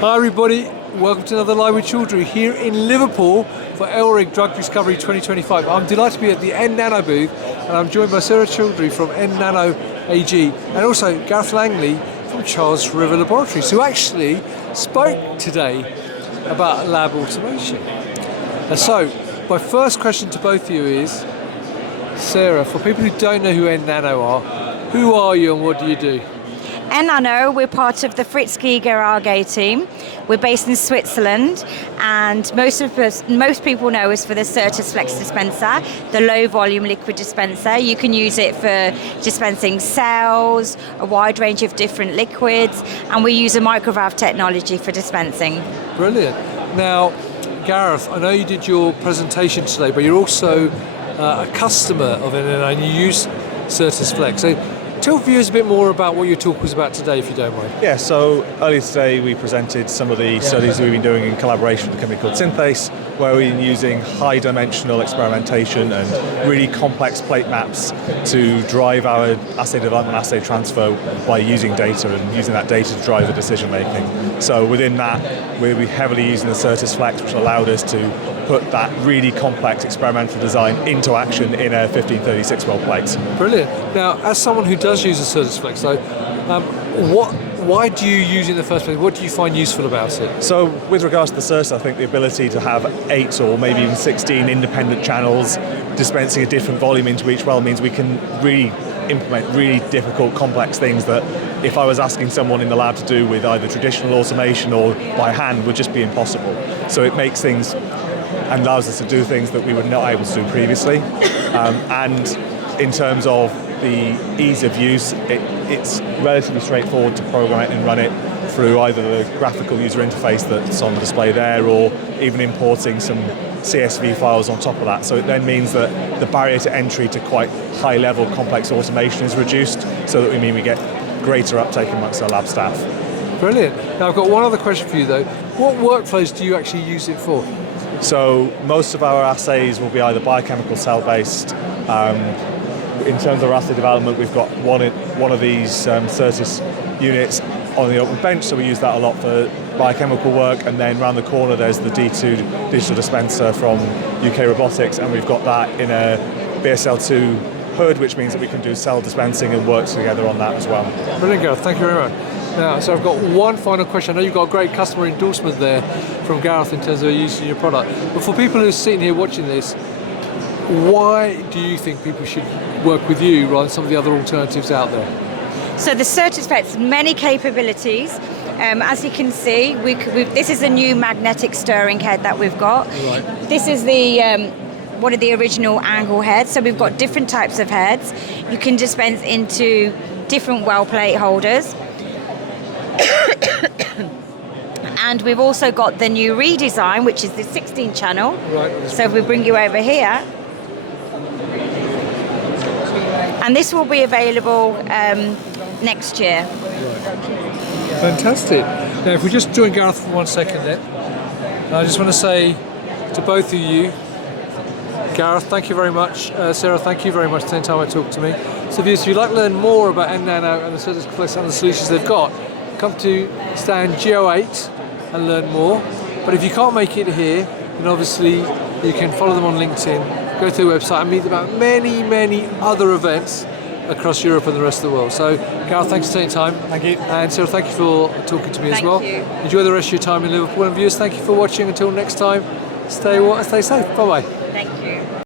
Hi everybody, welcome to another Live with Chaudhry here in Liverpool for ELRIG Drug Discovery 2025. I'm delighted to be at the nNano booth and I'm joined by Chaudhry from nNano AG and also Gareth Langley from Charles River Laboratories, who actually spoke today about lab automation. And so, my first question to both of you is, Sarah, for people who don't know who nNano are, who are you and what do you do? nNano, we're part of the 𝐂𝐄𝐑𝐓𝐔𝐒 𝐅𝐋𝐄𝐗 team. We're based in Switzerland, and most people know us for the Certus Flex dispenser, the low volume liquid dispenser. You can use it for dispensing cells, a wide range of different liquids, and we use a microvalve technology for dispensing. Brilliant. Now, Gareth, I know you did your presentation today, but you're also a customer of nNano and you use Certus Flex. So, tell viewers a bit more about what your talk was about today, if you don't mind. Yeah, so earlier today we presented some of the studies we've been doing in collaboration with a company called Synthase, where we've been using high-dimensional experimentation and really complex plate maps to drive our assay development, assay transfer by using data and using that data to drive the decision-making. So within that, we'll be heavily using the Certus Flex, which allowed us to put that really complex experimental design into action in a 1536 well plate. Brilliant. Now, as someone who does use the Certus Flex, though, why do you use it in the first place? What do you find useful about it? So, with regards to the Certus, I think the ability to have 8 or maybe even 16 independent channels dispensing a different volume into each well means we can really implement really difficult, complex things that if I was asking someone in the lab to do with either traditional automation or by hand would just be impossible. So it makes things and allows us to do things that we were not able to do previously. And in terms of the ease of use, it's relatively straightforward to program it and run it through either the graphical user interface that's on the display there or even importing some CSV files on top of that. So it then means that the barrier to entry to quite high-level complex automation is reduced, so that we get greater uptake amongst our lab staff. Brilliant. Now I've got one other question for you though. What workflows do you actually use it for? So most of our assays will be either biochemical cell-based. In terms of our assay development, we've got one of these Certus units on the open bench, so we use that a lot for biochemical work, and then round the corner there's the D2 digital dispenser from UK Robotics, and we've got that in a BSL2 hood, which means that we can do cell dispensing and work together on that as well. Brilliant, Gareth. Thank you very much. Now, so I've got one final question. I know you've got a great customer endorsement there from Gareth in terms of using your product. But for people who are sitting here watching this, why do you think people should work with you rather than some of the other alternatives out there? So the Certus Flex has many capabilities. As you can see, this is a new magnetic stirring head that we've got. Right. This is the one of the original angle heads. So we've got different types of heads. You can dispense into different well plate holders. And we've also got the new redesign, which is the 16 channel. Right. So if we bring you over here, and this will be available next year. Right. Fantastic. Now, if we just join Gareth for 1 second then, I just want to say to both of you, Gareth, thank you very much. Sarah, thank you very much for taking time to talk to me. So if you'd like to learn more about nNano and the Certus Flex and the solutions they've got, come to stand G08 and learn more. But if you can't make it here, then obviously you can follow them on LinkedIn, go to their website and meet them at many, many other events across Europe and the rest of the world. So Gareth, thanks for taking time. Thank you. And Sarah, thank you for talking to me as well. Thank you. Enjoy the rest of your time in Liverpool. And viewers, thank you for watching. Until next time, stay safe. Bye-bye. Thank you.